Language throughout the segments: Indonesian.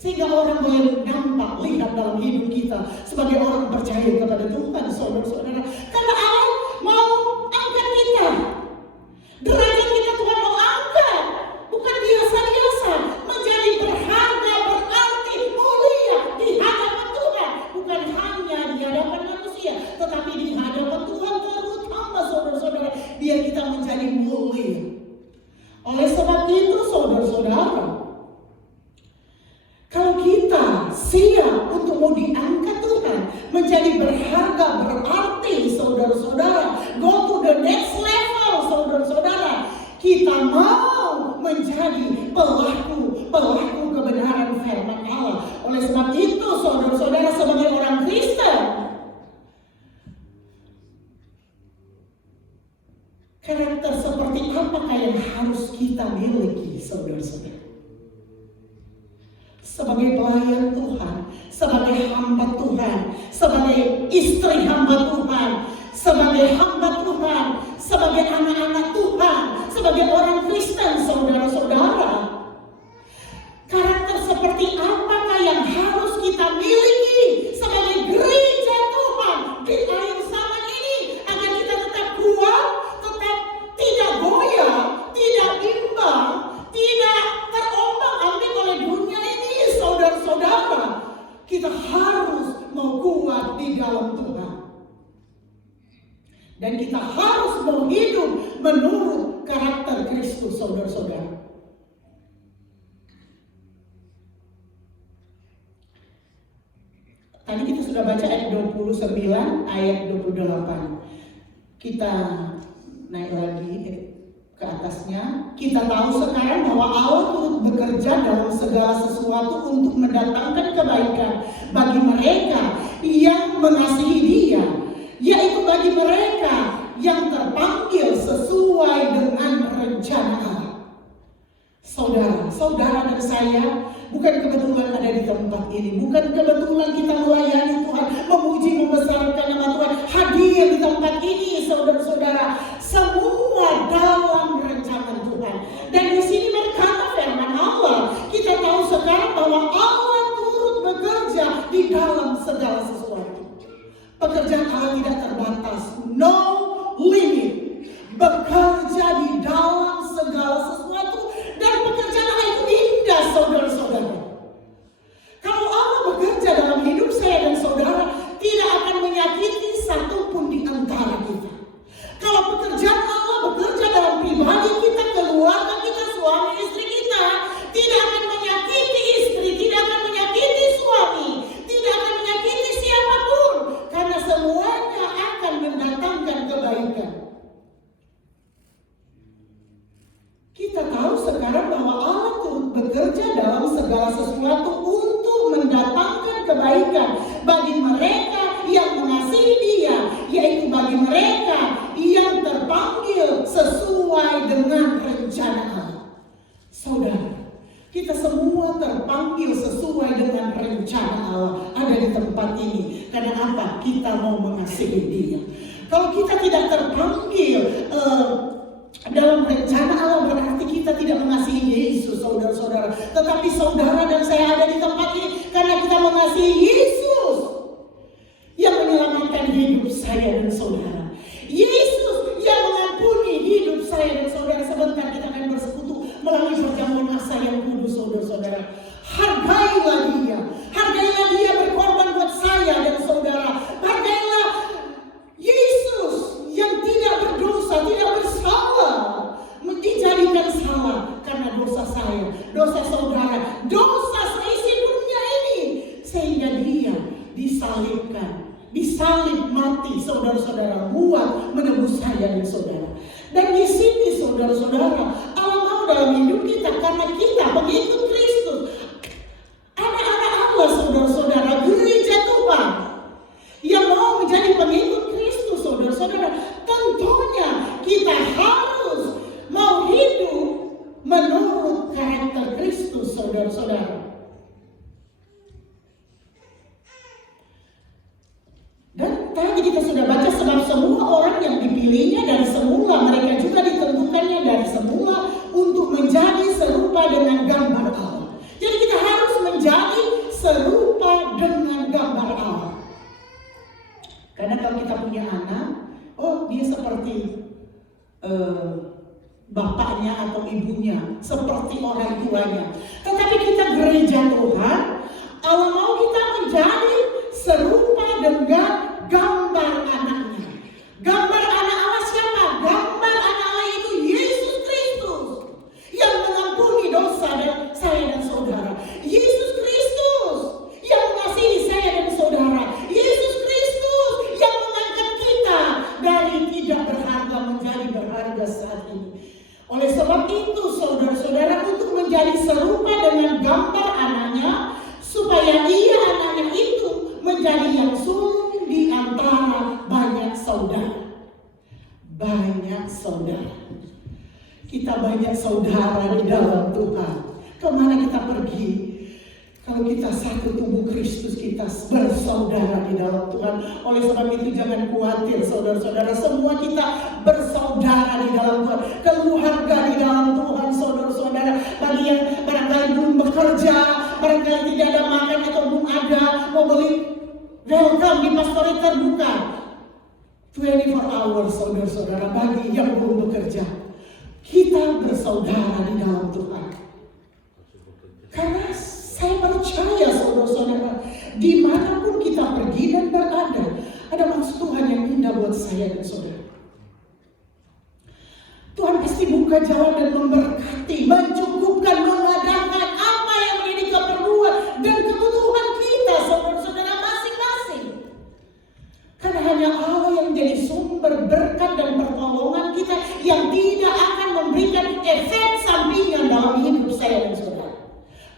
Sehingga orang boleh nampak, lihat dalam hidup kita sebagai orang percaya kepada Tuhan, saudara-saudara. Karena Allah mau angkat kita. Derajat kita Tuhan mau angkat. Bukan biasa-biasa. Menjadi berharga, berarti, mulia di hadapan Tuhan. Bukan hanya di hadapan manusia, tetapi di hadapan Tuhan terutama, saudara-saudara. Biar kita menjadi mulia. Oleh sebab itu, saudara-saudara, kalau kita siap untuk mau diangkat Tuhan, menjadi berharga, berarti, saudara-saudara, go to the next level, saudara-saudara, kita mau menjadi pelaku kebenaran firman Allah. Oleh sebab itu, saudara-saudara, sebagai orang Kristen, karakter seperti apakah yang harus kita miliki, saudara-saudara? Sebagai pelayan Tuhan, sebagai hamba Tuhan, sebagai istri hamba Tuhan, sebagai hamba Tuhan, sebagai anak-anak Tuhan, sebagai orang Kristen, saudara-saudara. Karakter seperti apakah yang harus kita miliki sebagai gereja Tuhan di akhir zaman ini, agar kita tetap kuat, tetap tidak goyah, tidak bimbang, tidak terombang-ambing oleh dunia ini, saudara-saudara. Kita harus mau kuat di dalam Tuhan. Dan kita harus mau hidup menurut karakter Kristus, saudara-saudara. Tadi kita sudah baca ayat 29, ayat 28. Kita naik lagi ke atasnya. Kita tahu sekarang bahwa Allah turut bekerja dalam segala sesuatu untuk mendatangkan kebaikan bagi mereka yang mengasihi Dia, yaitu bagi mereka yang terpanggil sesuai dengan rencana Allah. Saudara dan saya bukan kebetulan ada di tempat ini, bukan kebetulan kita melayani Tuhan, memuji, membesarkan nama Tuhan, hadir di tempat ini, saudara-saudara. Semua dalam rencana Tuhan. Dan di sini berkata firman Allah, kita tahu sekarang bahwa Allah turut bekerja di dalam segala sesuatu. Pekerjaan Allah tidak terbatas, no limit. Bekerja di dalam segala sesuatu, dan pekerjaan Allah itu indah, saudara-saudara. Kalau Allah bekerja dalam hidup saya dan saudara, tidak akan menyakiti satupun di antara kita. Kalau pekerjaan Allah bekerja dalam pribadi kita, keluarga kita, suami istri kita, tidak akan menyakiti istri, tidak akan menyakiti suami, tidak akan menyakiti siapapun, karena semuanya akan mendatangkan kebaikan. Kita tahu sekarang bahwa Allah turut bekerja dalam segala sesuatu untuk mendatangkan kebaikan bagi mereka yang mengasihi Dia, yaitu bagi mereka yang terpanggil sesuai dengan rencana Allah. Saudara, kita semua terpanggil sesuai dengan rencana Allah ada di tempat ini. Karena apa? Kita mau mengasihi Dia. Kalau kita tidak terpanggil dalam rencana Allah, berarti kita tidak mengasihi Yesus, saudara-saudara. Tetapi saudara dan saya ada di tempat ini karena kita mengasihi Yesus yang menyelamatkan hidup saya dan saudara. Yesus yang mengampuni hidup saya dan saudara. Sebentar kita akan bersekutu melalui perjamuan masa yang kudus, saudara-saudara. Hargailah Dia, hargailah Dia berkorban buat saya dan saudara. Hargailah Yesus yang tidak berdosa, tidak bersalah, dijadikan salah karena dosa saya, dosa saudara, dosa seisi dunia ini, sehingga Dia disalibkan, disalib mati, saudara-saudara, buat menebus saya dan saudara. Dan di sini, saudara-saudara, Allah mau dalam hidup kita karena kita pengikut Kristus, anak-anak Allah, saudara-saudara, gereja Tuhan yang mau menjadi pengikut Kristus, saudara-saudara. Tentunya kita harus mau hidup menurut karakter Kristus, saudara-saudara. Dan tadi kita sudah baca, sebab semua orang yang dipilihnya dari semula, mereka juga ditentukannya dari semula untuk menjadi serupa dengan bapaknya atau ibunya, seperti orang tuanya. Tetapi kita gereja Tuhan, Allah mau kita menjadi serupa dengan gambar anaknya. Gambar anak Allah siapa? Gambar anak Allah itu Yesus Kristus yang mengampuni dosa dan saya dan saudara. Yesus Kristus yang mengasihi saya dan saudara. Yesus Kristus yang mengangkat kita dari tidak berharga menjadi berharga saat ini. Oleh sebab itu saudara-saudara, untuk menjadi serupa dengan gambar anaknya, supaya ia anaknya itu menjadi yang sulung di antara banyak saudara. Banyak saudara. Kita banyak saudara di dalam Tuhan. Kemana kita pergi? Kalau kita satu tubuh Kristus, kita bersaudara di dalam Tuhan. Oleh sebab itu jangan khawatir saudara-saudara. Semua kita bersaudara di dalam Tuhan. Keluarga di dalam Tuhan saudara-saudara. Bagi yang barangkali belum bekerja, barangkali tidak ada makan atau belum ada, mau beli, welcome di pastorat terbuka. 24 hours saudara-saudara bagi yang belum bekerja. Kita bersaudara di dalam Tuhan. Karena saya percaya saudara-saudara, dimanapun kita pergi dan berada, ada maksud Tuhan yang indah buat saya dan saudara. Tuhan pasti buka jalan dan memberkati, mencukupkan, mengadakan apa yang menjadi keperluan dan kebutuhan kita saudara-saudara masing-masing. Karena hanya Allah yang menjadi sumber berkat dan pertolongan kita, yang tidak akan memberikan efek sampingan dalam hidup saya dan saudara.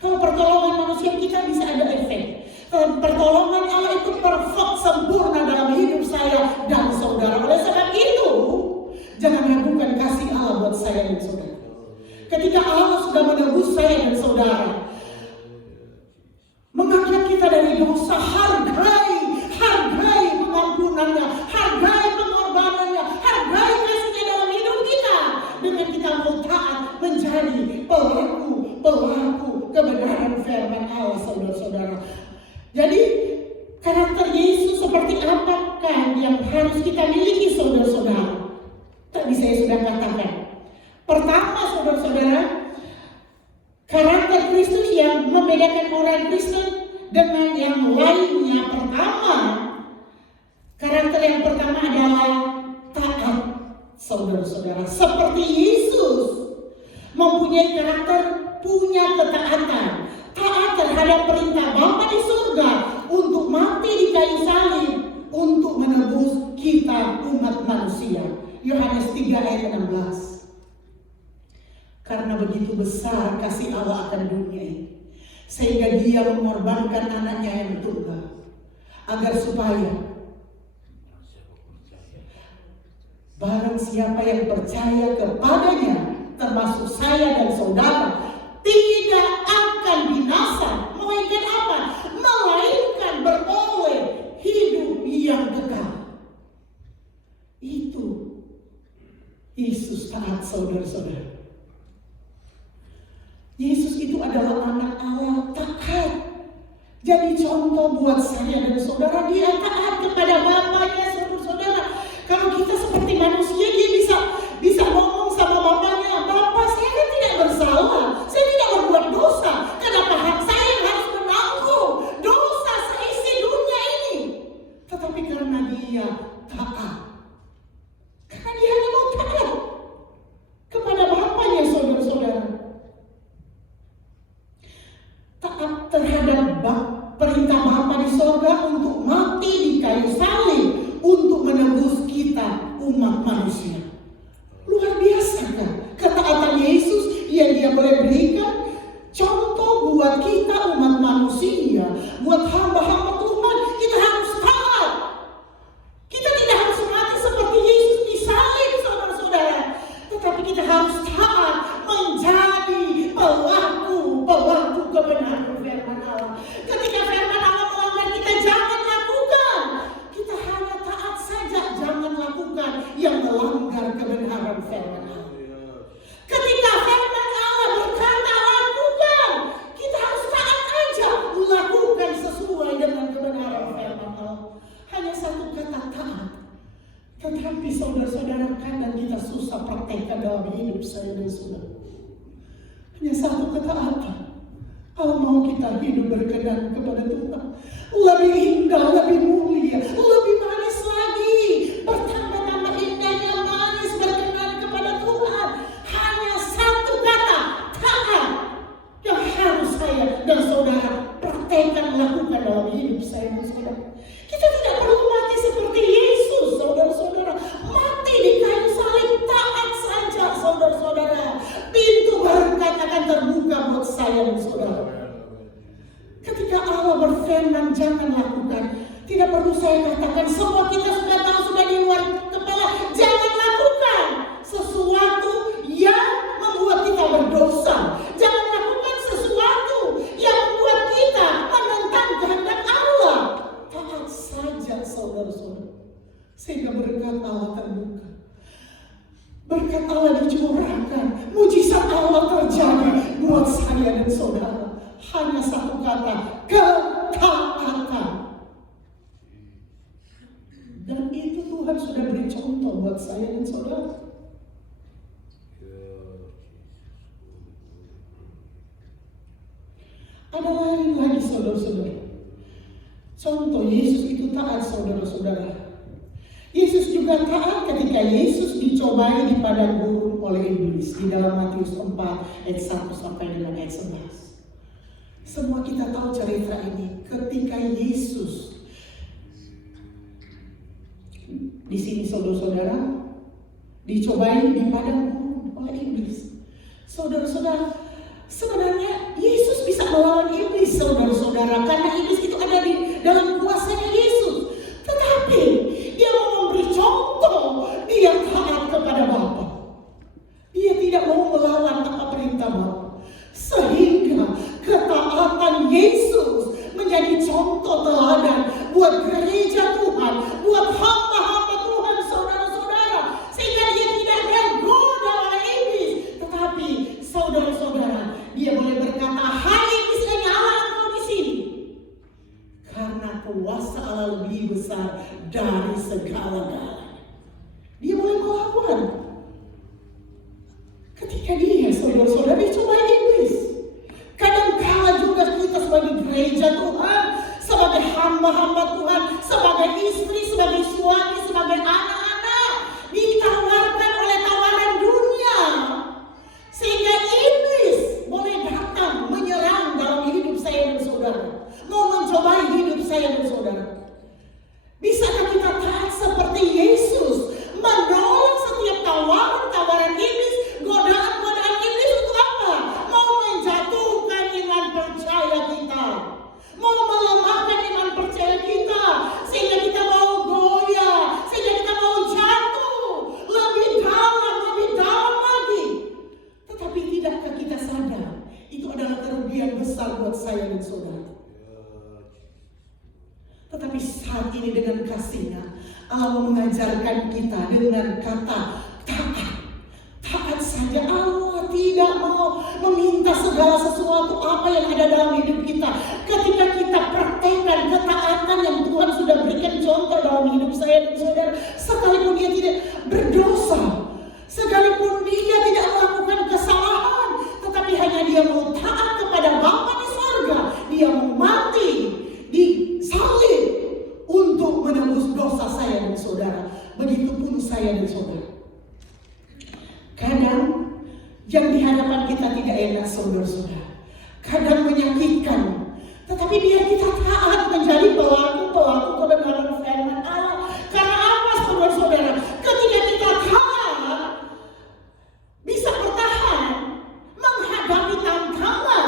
Kalau pertolongan manusia kita bisa ada efek. Pertolongan Allah itu perfect, sempurna dalam hidup saya dan saudara. Oleh sebab itu, jangan ragukan kasih Allah buat saya dan saudara. Ketika Allah sudah menebus saya dan saudara, mengangkat kita dari dosa, hargai pengampunannya, hargai pengorbanannya, hargai kasihnya dalam hidup kita. Dengan kita mau taat menjadi pelaku kebenaran firman Allah saudara-saudara. Jadi karakter Yesus seperti apakah yang harus kita miliki saudara-saudara? Tadi saya sudah katakan. Pertama saudara-saudara, karakter Kristus yang membedakan orang Kristen dengan yang lainnya. Pertama, karakter yang pertama adalah taat saudara-saudara. Seperti Yesus mempunyai karakter, punya ketaatan, taat terhadap perintah Bapa di surga untuk mati di kayu salib untuk menebus kita umat manusia. Yohanes 3 ayat 16. Karena begitu besar kasih Allah akan dunia ini, sehingga Dia mengorbankan anaknya yang tunggal, agar supaya barang siapa yang percaya kepadanya, termasuk saya dan saudara, tidak akan binasa, melainkan apa? Melainkan beroleh hidup yang kekal. Itu Yesus taat saudara-saudara. Yesus itu adalah anak Allah taat. Jadi contoh buat saya dan saudara, dia taat kepada Bapaknya saudara-saudara. Kalau kita seperti manusia, dia bisa ngomong sama Bapaknya, Bapak saya kan tidak bersalah, saya tidak berbuat dosa. Kenapa saya yang harus menanggung dosa seisi dunia ini? Tetapi karena dia taat, karena dia hanya mau taat kepada Bapaknya saudara-saudara. Taat terhadap perintah Bapa di sorga untuk mati di kayu salib untuk menebus kita umat manusia. saya dan saudara. Hanya satu ketaatan. Kalau mau kita hidup berkenan kepada Tuhan, lebih indah, lebih mulia, lebih manis lagi. Bertambah-tambah indahnya manis berkenan kepada Tuhan. Hanya satu kata, taat, yang harus saya dan saudara praktekkan, lakukan dalam hidup saya dan saudara. Kita tidak perlu mati seperti Yesus, saudara-saudara. Mati di kayu salib, taat saja, saudara-saudara. Pintu berkat akan terbuka buat saya dan saudara. Ketika Allah berfirman jangan lakukan, tidak perlu saya katakan, semua kita sudah tahu, sudah di luar kepala. Jangan lakukan sesuatu yang membuat kita berdosa. Jangan lakukan sesuatu yang membuat kita menentang kehendak Allah. Taat saja, saudara-saudara, sehingga berkat Allah terbuka. Berkat Allah dicurahkan, mujizat Allah terjadi buat saya dan saudara. Hanya satu kata, ketaatan. Dan itu Tuhan sudah beri contoh buat saya dan saudara. Ada lain lagi, saudara-saudara. Contoh Yesus itu taat, saudara-saudara. Yesus juga taat ketika Yesus dicobai di padang gurun oleh iblis di dalam Matius 4 ayat 1 sampai dengan ayat 11. Semua kita tahu cerita ini. Ketika Yesus di sini, saudara-saudara, dicobai di padang gurun oleh iblis. Saudara-saudara, sebenarnya Yesus bisa melawan iblis, saudara-saudara, karena iblis itu ada di dalam kuasanya Yesus. Tetapi dia mau memberi contoh, dia taat kepada Bapa. Dia tidak mau melawan apa perintah Bapa. Sehingga ketaatan Yesus menjadi contoh teladan buat gereja Tuhan, buat hamba-hamba Tuhan, saudara-saudara. Sehingga dia tidak tergoda oleh iblis. Tetapi saudara-saudara, dia boleh berkata, hai iblis, nyala engkau di sini. Karena kuasa Allah lebih besar dari segala-galanya. Dia boleh melawan. Ketika dia, saudara-saudara, dicobai iblis. Kadang-kala juga kita sebagai gereja Tuhan, sebagai hamba-hamba Tuhan, sebagai istri, sebagai suami, sebagai anak-anak, ditawarkan oleh tawaran dunia. Sehingga iblis boleh datang menyerang dalam hidup saya dan saudara. Mau mencobai hidup saya dan saudara. Bisakah kita taat seperti Yesus, menolak setiap tawaran-tawaran iblis, godaan-godaan iblis untuk apa? Mau menjatuhkan iman percaya kita, mau melemahkan iman percaya kita, sehingga kita mau goyah, sehingga kita mau jatuh lebih dalam lagi. Tetapi tidakkah kita sadar itu adalah kerugian besar buat saya dan saudara? Tetapi saat ini dengan kasih-Nya, Allah mengajarkan kita dengan kata taat. Taat saja. Allah tidak mau meminta segala sesuatu apa yang ada dalam hidup kita. Ketika kita praktekkan ketaatan yang Tuhan sudah berikan contoh dalam hidup saya dan saudara, sekalipun dia tidak berdosa, sekalipun dia tidak melakukan kesalahan, tetapi hanya dia mau taat kepada Bapa di surga, dia mau mati di salib untuk menembus dosa saya dan saudara. Begitupun saya dan saudara. Kadang yang di hadapan kita tidak enak, saudara-saudara. Kadang menyakitkan. Tetapi biar kita taat menjadi pelaku-pelaku kebenaran firman Allah. Karena apa, saudara-saudara? Ketika kita taat, bisa bertahan menghadapi tantangan,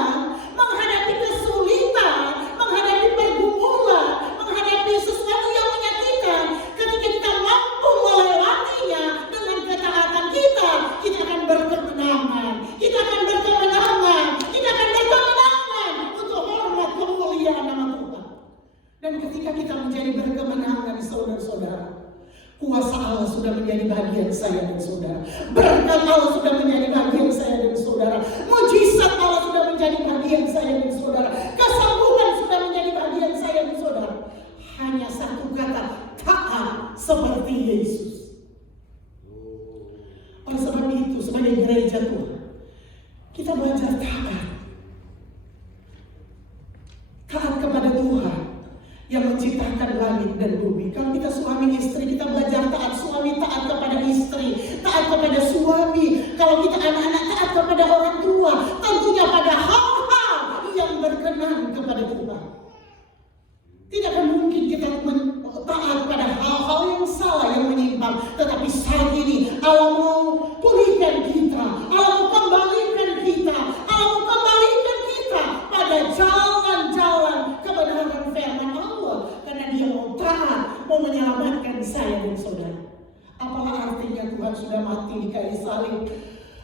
menghadapi kesulitan, menghadapi pergumulan, menghadapi sesuatu yang menyakitkan. Ketika kita mampu melewatinya dengan ketaatan kita, kita akan berkemenangan. Kita akan berkemenangan. Kita akan berkemenangan untuk hormat kemuliaan nama Tuhan. Dan ketika kita menjadi berkemenangan, saudara-saudara, belajar taat. Taat kepada Tuhan yang menciptakan langit dan bumi. Kalau kita suami istri, kita belajar taat. Suami taat kepada istri, taat kepada suami. Kalau kita anak-anak, taat kepada orang tua. Tentunya pada hal-hal yang berkenan kepada Tuhan. Tidak akan mungkin kita taat pada hal-hal yang salah, yang menyimpang. Tetapi saat ini Allah mau pulihkan kita, Allah mau kembalikan kita, Allah mau kembalikan kita pada jalan-jalan kebenaran firman Allah. Karena Dia mau taat, mau menyelamatkan saya dan saudara. Apalah artinya Tuhan sudah mati di kayu salib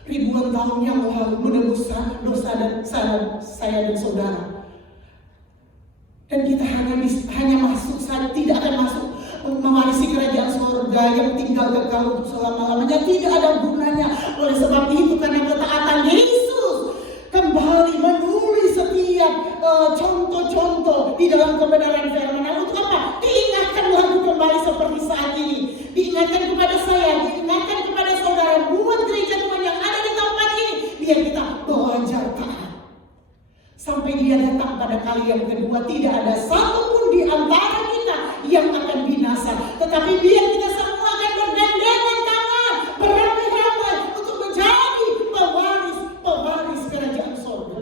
ribuan tahun yang lalu menebus dosa dan saya dan saudara. Dan kita hanya masuk, tidak akan masuk mewarisi kerajaan surga yang tinggal kekal untuk selama-lamanya. Tidak ada gunanya. Oleh sebab itu, karena ketaatan Yesus kembali menulis setiap contoh-contoh di dalam kebenaran firman Allah. Untuk apa? Diingatkan lagu kembali seperti saat ini. Diingatkan kepada saya, diingatkan kepada saudara, buat gereja Tuhan yang ada di tempat ini, biar kita belajar taat. Sampai Dia datang pada kali yang kedua, tidak ada satupun di antara kita yang akan binasa. Tetapi biar kita semua akan bergandengan tangan, beramai-ramai untuk menjadi pewaris kerajaan surga.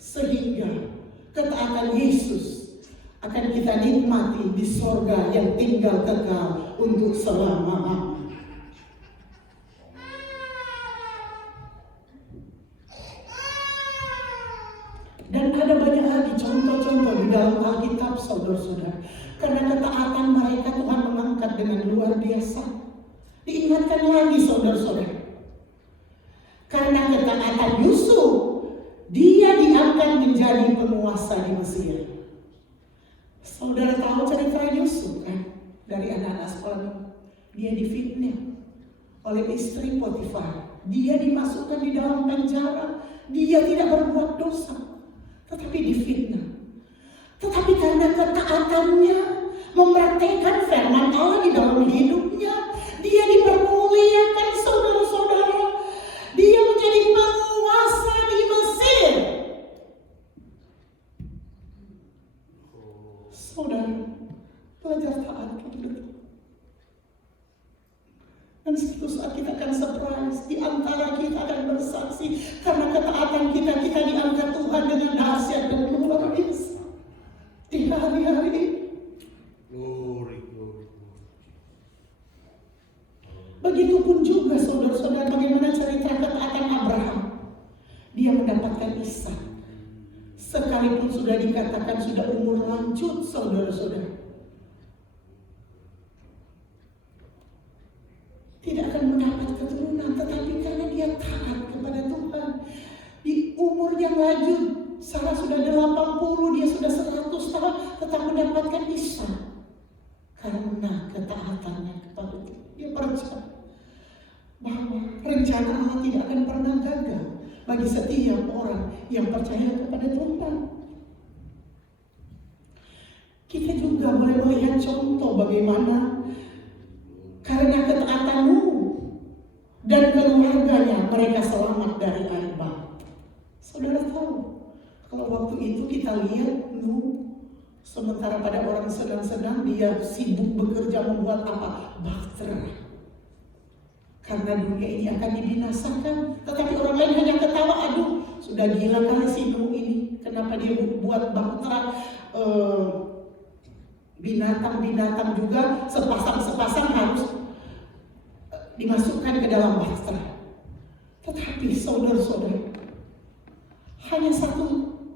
Sehingga ketaatan Yesus akan kita nikmati di surga yang tinggal kekal untuk selama-lamanya. Dan ada banyak lagi contoh-contoh di dalam Alkitab, saudara-saudara. Karena ketaatan mereka Tuhan mengangkat dengan luar biasa. Diingatkan lagi, saudara-saudara. Karena ketaatan Yusuf, dia diangkat menjadi penguasa di Mesir. Saudara tahu cerita Yusuf kan? Dari anak-anak sekolah. Dia difitnah oleh istri Potifar. Dia dimasukkan di dalam penjara. Dia tidak berbuat dosa, tetapi difitnah. Tetapi karena ketaatannya mempraktikkan firman Allah di dalam hidupnya, dia dipermuliakan, saudara-saudara. Dia menjadi penguasa di Mesir. Saudara, belajar taat kepada Tuhan. Dan suatu saat kita akan surprise, di antara kita akan bersaksi karena ketaatan kita diangkat Tuhan dengan dahsyat dan luar biasa di hari-hari ini. Glory. Begitupun juga saudara-saudara, bagaimana cerita ketaatan Abraham. Dia mendapatkan Ishak sekalipun sudah dikatakan sudah umur lanjut, saudara-saudara. Tidak akan mendapat keturunan, tetapi karena dia taat kepada Tuhan. Di umur yang lanjut, Sarah sudah 80, dia sudah 100 tahun, tetap mendapatkan Ishak. Karena ketaatannya kepada Tuhan. Dia percaya bahwa rencana Allah tidak akan pernah gagal bagi setiap orang yang percaya kepada Tuhan. Kita juga boleh melihat contoh bagaimana karena ketaatanmu dan keluarganya mereka selamat dari air bah. Saudara tahu, kalau waktu itu kita lihat Nuh, sementara pada orang sedang-sedang dia sibuk bekerja membuat apa? Bahtera. Karena dunia ini akan dibinasakan. Tetapi orang lain hanya ketawa, aduh sudah gila kali si Nuh ini. Kenapa dia buat bahtera? Binatang-binatang juga sepasang-sepasang harus dimasukkan ke dalam bahtera. Tetapi saudara-saudara, hanya satu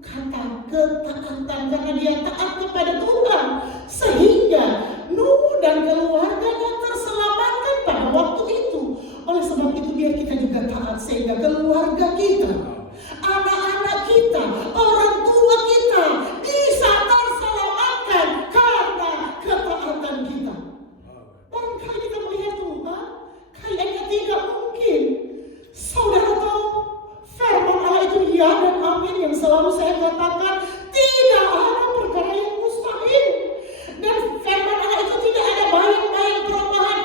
kata, ketaatan, karena dia taat kepada Tuhan, sehingga Nuh dan keluarganya terselamatkan pada waktu itu. Oleh sebab itu biar kita juga taat, sehingga keluarga kita, anak-anak kita, orang tua kita bisa terselamatkan karena ketaatan kita. Barangkali kita melihat Tuhan kayaknya tidak mungkin. Saudara tahu, firman Allah itu ya dan amin, yang selalu saya katakan, tidak ada perkara yang mustahil. Dan firman Allah itu tidak ada bayang-bayang perubahan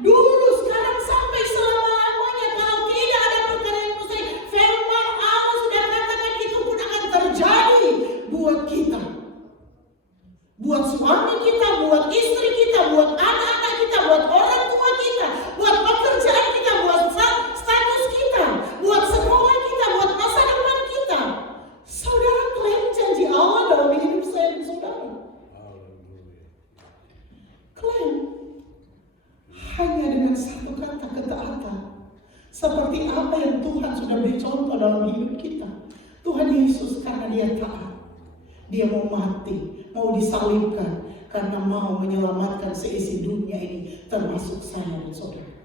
dulu, sekarang, sampai selama-lamanya. Kalau tidak ada perkara seperti apa yang Tuhan sudah beri contoh dalam hidup kita. Tuhan Yesus karena dia taat, dia mau mati, mau disalibkan karena mau menyelamatkan seisi dunia ini, termasuk saya dan saudara.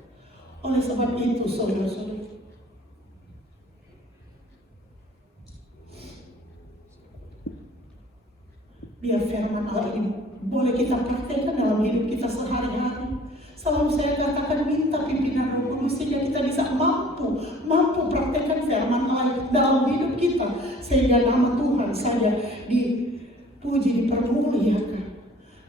Oleh sebab itu saudara-saudara, biar firman Allah ini boleh kita praktekkan dalam hidup kita sehari-hari. Selalu saya katakan, minta pimpinan Roh Kudus sehingga kita bisa mampu praktekkan firman Allah dalam hidup kita, sehingga nama Tuhan saja dipuji, dipermuliakan.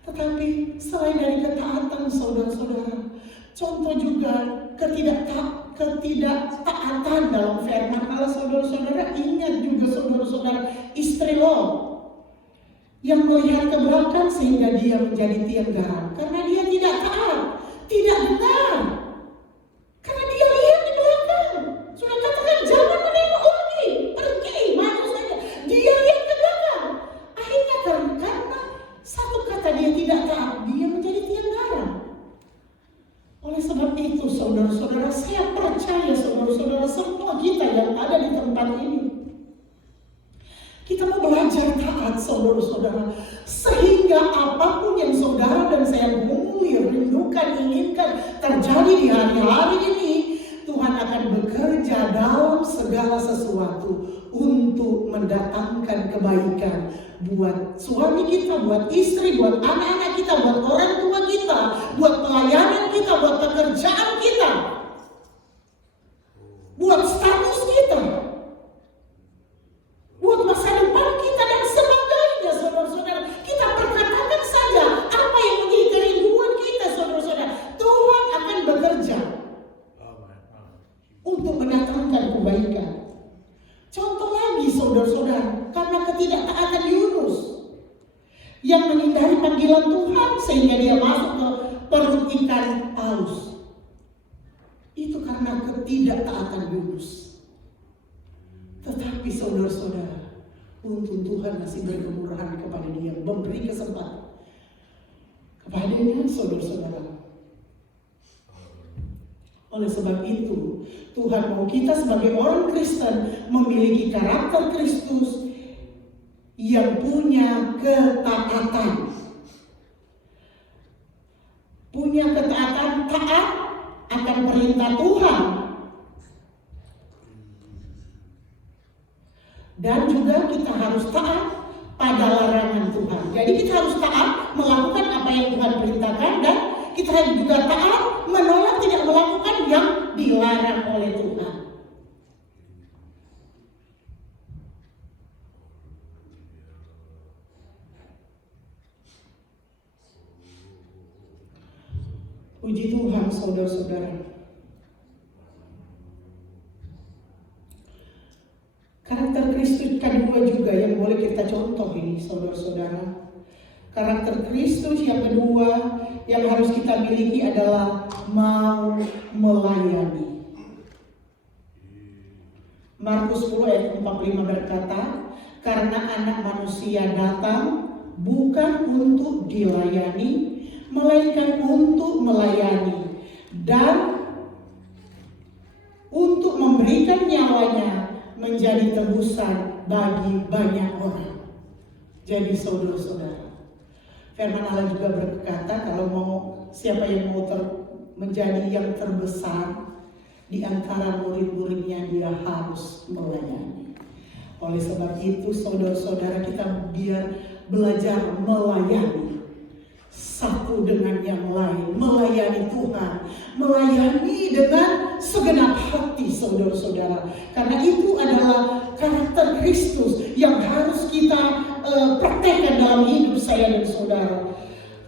Tetapi selain dari ketaatan saudara-saudara, contoh juga ketidaktaatan dalam firman Allah. Saudara-saudara ingat juga saudara-saudara, istri Lot yang melihat ke belakang sehingga dia menjadi tiang garam karena dia tidak taat, tidak benar, karena dia lihat di belakang. Sudah katakan jangan menengok lagi, pergi, maju saja. Dia lihat ke belakang. Akhirnya karena satu kata dia tidak taat, dia menjadi tiang garam. Oleh sebab itu saudara-saudara, saya percaya saudara-saudara semua kita yang ada di tempat ini, kita mau belajar taat saudara-saudara, sehingga apapun yang saudara dan saya gumuli, rindukan, inginkan terjadi di hari-hari ini, Tuhan akan bekerja dalam segala sesuatu untuk mendatangkan kebaikan buat suami kita, buat istri, buat anak-anak kita, buat orang tua kita, buat pelayanan kita, buat pekerjaan kita, buat status kita, buat masa depan kita dan sebagainya saudara-saudara. Kita perkatakan saja apa yang menjadi kerinduan kita saudara-saudara. Tuhan akan bekerja untuk mendatangkan kebaikan. Contoh lagi saudara-saudara, karena ketidaktaatan Yunus yang menghindari panggilan Tuhan sehingga dia masuk ke perut ikan paus. Itu karena ketidaktaatan Yunus. Tetapi saudara-saudara, untung Tuhan masih berkemurahan kepada dia, memberi kesempatan kepadanya saudara-saudara. Oleh sebab itu, Tuhan mau kita sebagai orang Kristen memiliki karakter Kristus yang punya ketaatan. Punya ketaatan, taat akan perintah Tuhan. Dan juga kita harus taat pada larangan Tuhan. Jadi kita harus taat melakukan apa yang Tuhan perintahkan, dan kita harus juga taat menolak tidak melakukan yang dilarang oleh Tuhan. Puji Tuhan saudara-saudara. Karakter Kristus kedua juga yang boleh kita contoh ini saudara-saudara. Karakter Kristus yang kedua yang harus kita miliki adalah mau melayani. Markus 10 ayat 45 berkata, karena anak manusia datang bukan untuk dilayani, melainkan untuk melayani dan untuk memberikan nyawanya menjadi tebusan bagi banyak orang. Jadi saudara-saudara, firman Allah juga berkata, kalau mau siapa yang mau menjadi yang terbesar di antara murid-muridnya, dia harus melayani. Oleh sebab itu saudara-saudara, kita biar belajar melayani satu dengan yang lain, melayani Tuhan, melayani dengan segenap hati saudara-saudara. Karena itu adalah karakter Kristus yang harus kita praktekkan dalam hidup saya dan saudara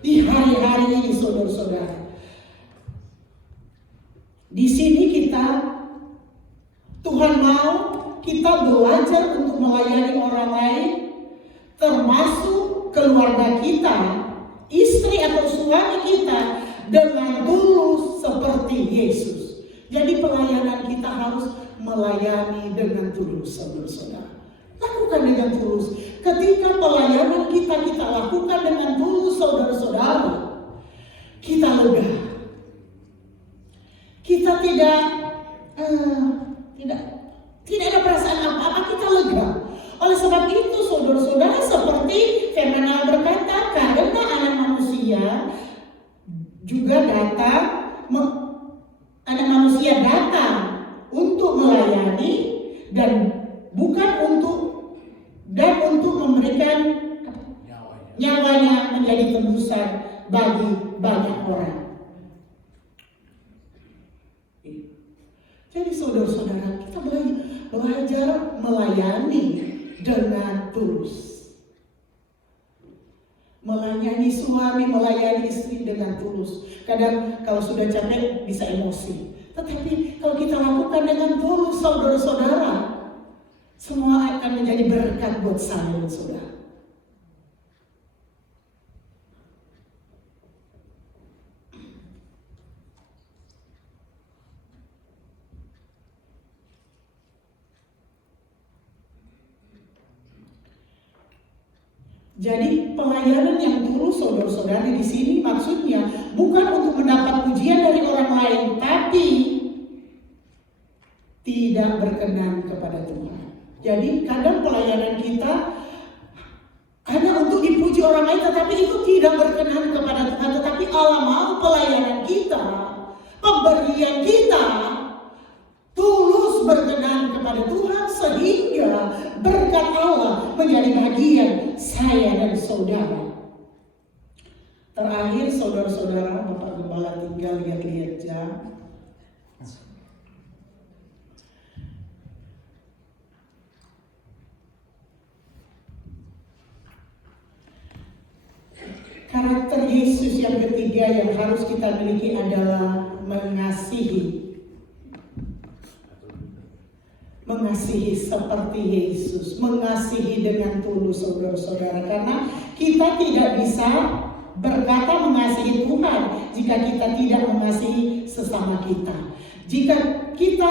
di hari-hari ini saudara-saudara. Di sini Tuhan mau kita belajar untuk melayani orang lain, termasuk keluarga kita, istri atau suami kita, dengan tulus seperti Yesus. Jadi pelayanan kita harus melayani dengan tulus saudara-saudara. Lakukan dengan tulus. Ketika pelayanan kita lakukan dengan tulus saudara-saudara, kita lega. Kita tidak tidak ada perasaan apa-apa, kita lega. Oleh sebab itu saudara-saudara, seperti firman Allah berkata, karena anak manusia juga datang, anak manusia datang untuk melayani dan bukan untuk memberikan nyawanya menjadi tebusan bagi banyak orang. Jadi saudara-saudara, kita belajar melayani dengan tulus. Melayani suami, melayani istri dengan tulus. Kadang kalau sudah capek bisa emosi. Tetapi kalau kita lakukan dengan tulus, saudara-saudara, semua akan menjadi berkat buat saya dan saudara. Jadi pelayanan yang tulus saudara-saudari di sini maksudnya bukan untuk mendapat pujian dari orang lain, tapi tidak berkenan kepada Tuhan. Jadi kadang pelayanan kita hanya untuk dipuji orang lain, tetapi itu tidak berkenan kepada Tuhan. Tetapi Allah mau pelayanan kita, pemberian kita tulus berkenan kepada Tuhan, sehingga berkat Allah menjadi bagian saya dan saudara. Terakhir saudara-saudara, Bapak Gembala tinggal lihat-lihat jam. Karakter Yesus yang ketiga yang harus kita miliki adalah mengasihi. Mengasihi seperti Yesus, mengasihi dengan tulus saudara-saudara, karena kita tidak bisa berkata mengasihi Tuhan jika kita tidak mengasihi sesama kita. Jika kita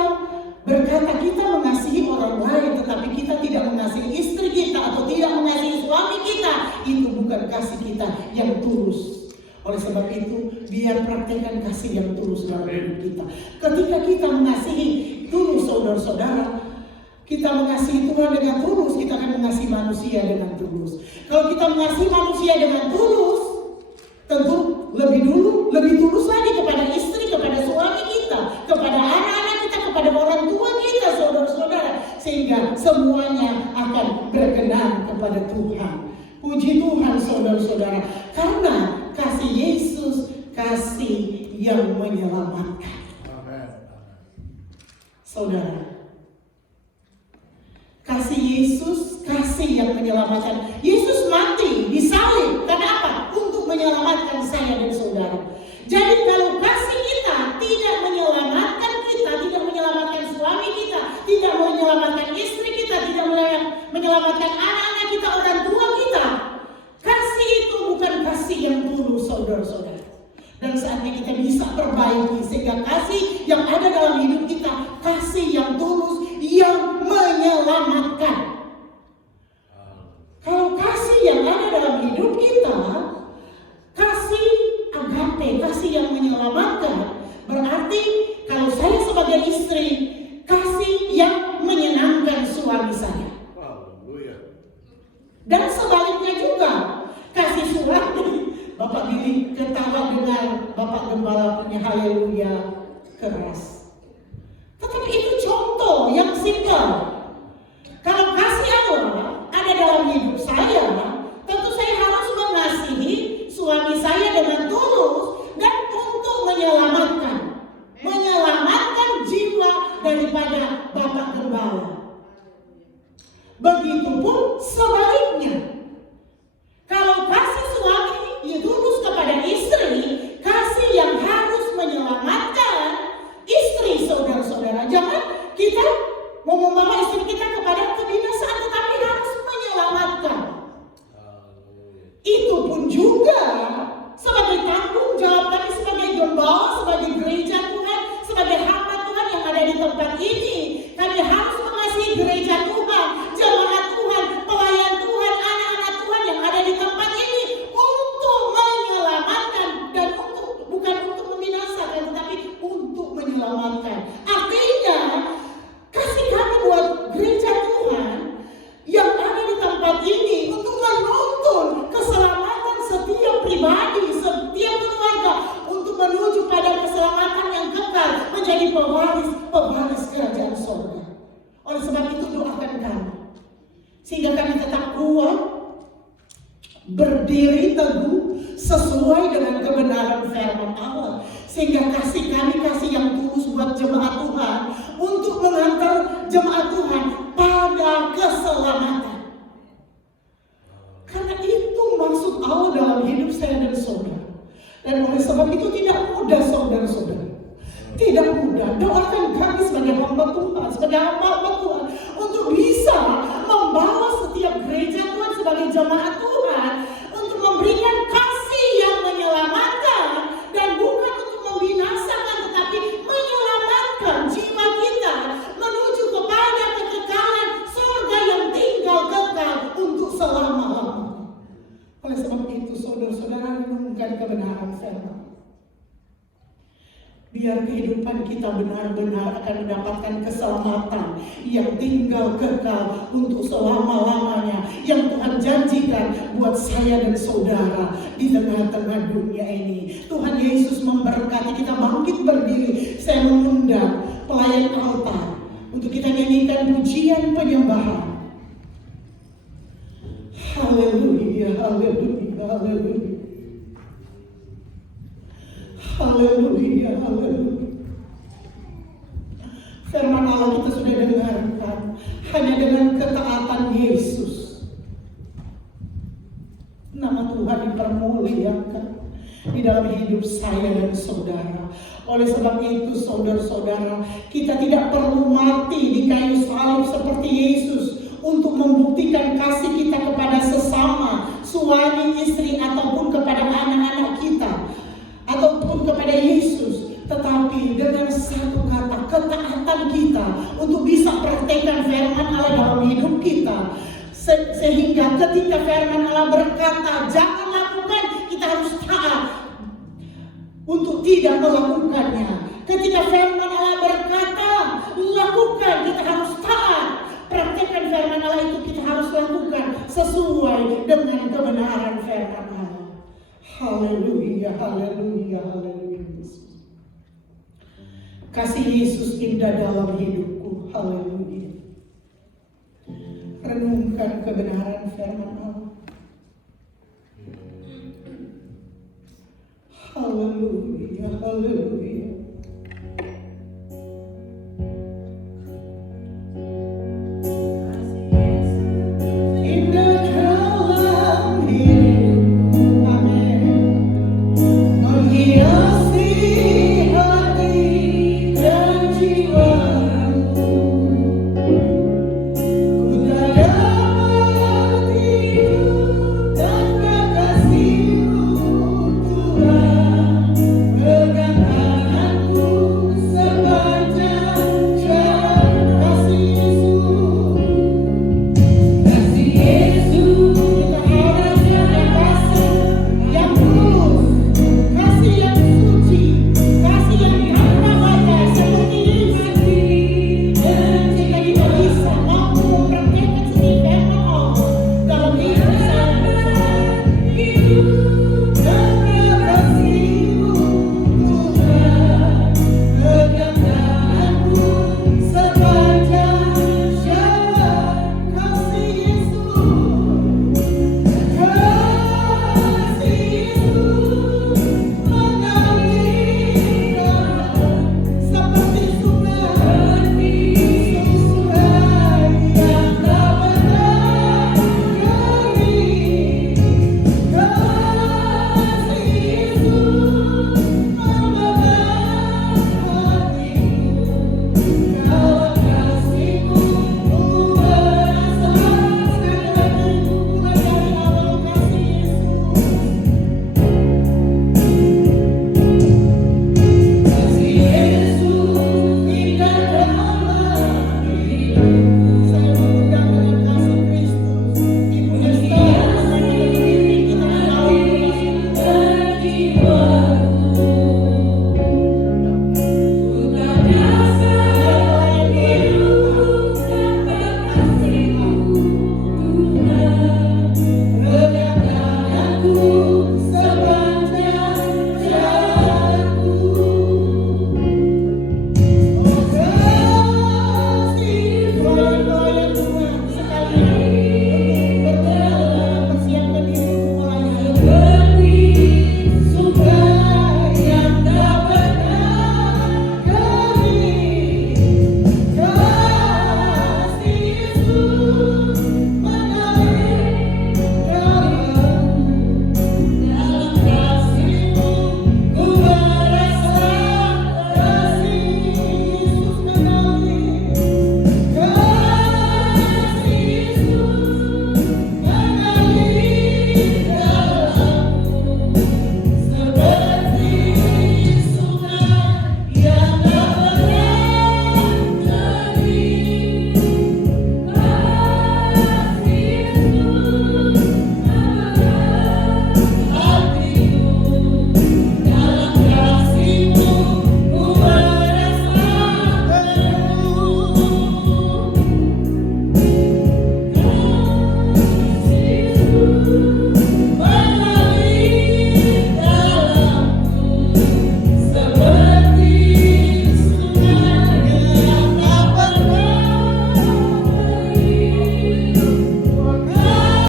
berkata kita mengasihi orang lain tetapi kita tidak mengasihi istri kita atau tidak mengasihi suami kita, itu bukan kasih kita yang tulus. Oleh sebab itu, biar praktekkan kasih yang tulus dalam hidup kita. Ketika kita mengasihi tulus saudara-saudara, kita mengasihi Tuhan dengan tulus, kita akan mengasihi manusia dengan tulus. Kalau kita mengasihi manusia dengan tulus, tentu lebih tulus lagi kepada istri, kepada suami kita, kepada anak-anak kita, kepada orang tua kita, saudara-saudara, sehingga semuanya akan berkenan kepada Tuhan. Puji Tuhan saudara-saudara, karena kasih Yesus, kasih yang menyelamatkan. Saudara, kasih Yesus, kasih yang menyelamatkan. Yesus mati, disalib, karena apa? Untuk menyelamatkan saya dan saudara. Jadi kalau kasih kita tidak menyelamatkan kita, tidak menyelamatkan suami kita, tidak menyelamatkan istri kita, tidak menyelamatkan anak-anak kita, orang tua kita, kasih itu bukan kasih yang tulus saudara-saudara. Dan saatnya kita bisa perbaiki sehingga kasih yang ada dalam hidup kita, kasih yang tulus, yang menyelamatkan. Kalau kasih yang ada dalam hidup kita, kasih agape, kasih yang menyelamatkan, berarti kalau saya sebagai istri, kasih yang menyenangkan suami saya. Dan sebaliknya juga, kasih suami. Bapak Billy ketawa dengan Bapak Gembala punya haleluya keras. Tetapi itu contoh yang simpel. Kalau kasih Allah ada dalam hidup saya, tentu saya harus mengasihi suami saya dengan tulus dan untuk menyelamatkan jiwa daripada Bapak Gembala. Begitupun sebaliknya. Kalau kasih suami ya tulus kepada istri, kasih yang harus menyelamatkan istri, saudara-saudara. Jangan kita mau membawa istri kita kepada kebinasaan, tetapi harus menyelamatkan. Itu pun juga sebagai tanggung jawab kami sebagai gembala, sebagai gereja Tuhan, sebagai hamba Tuhan yang ada di tempat ini. Kami harus mengasihi gereja Tuhan, jemaat Tuhan, pelayan Tuhan, anak-anak Tuhan yang ada di tempat ini untuk menyelamatkan dan bukan untuk membinasakan, tetapi untuk menyelamatkan. Artinya sehingga kami tetap kuat, berdiri teguh sesuai dengan kebenaran firman Allah, sehingga kasih kami kasih yang tulus buat jemaat Tuhan untuk mengantar jemaat Tuhan pada keselamatan. Karena itu maksud Allah dalam hidup saya dan saudara. Dan oleh sebab itu tidak mudah saudara-saudara, tidak mudah. Doakan kami sebagai hamba Tuhan, sebagai hamba Tuhan, untuk bisa membawa setiap gereja Tuhan sebagai jemaat Tuhan untuk memberikan kasih yang menyelamatkan, dan bukan untuk membinasakan, tetapi menyelamatkan jiwa kita menuju kepada kekekalan surga yang tinggal kekal untuk selama-lamanya. Oleh sebab itu saudara-saudara, renungkan kebenaran firman. Biar kehidupan kita benar-benar akan mendapatkan keselamatan yang tinggal kekal untuk selama-lamanya, yang Tuhan janjikan buat saya dan saudara di tengah-tengah dunia ini. Tuhan Yesus memberkati kita. Bangkit berdiri. Saya mengundang pelayan altar untuk kita nyanyikan pujian penyembahan. Haleluya, haleluya, haleluya. Haleluya, haleluya. Firman Allah kita sudah dengarkan. Hanya dengan ketaatan Yesus, nama Tuhan dipermuliakan di dalam hidup saya dan saudara. Oleh sebab itu saudara-saudara, kita tidak perlu mati di kayu salib seperti Yesus untuk membuktikan kasih kita kepada sesama, suami, istri, ataupun kepada anak-anak kita, ataupun kepada Yesus. Tetapi dengan satu kata, ketaatan kita untuk bisa praktekkan firman Allah dalam hidup kita, sehingga ketika firman Allah berkata jangan lakukan, kita harus taat untuk tidak melakukannya. Ketika firman Allah berkata lakukan, kita harus taat. Praktekkan firman Allah itu kita harus lakukan sesuai dengan kebenaran firman Allah. Haleluya, haleluya, haleluya. Kasih Yesus indah dalam hidupku. Haleluya. Renungkan kebenaran firman Allah. Haleluya, haleluya.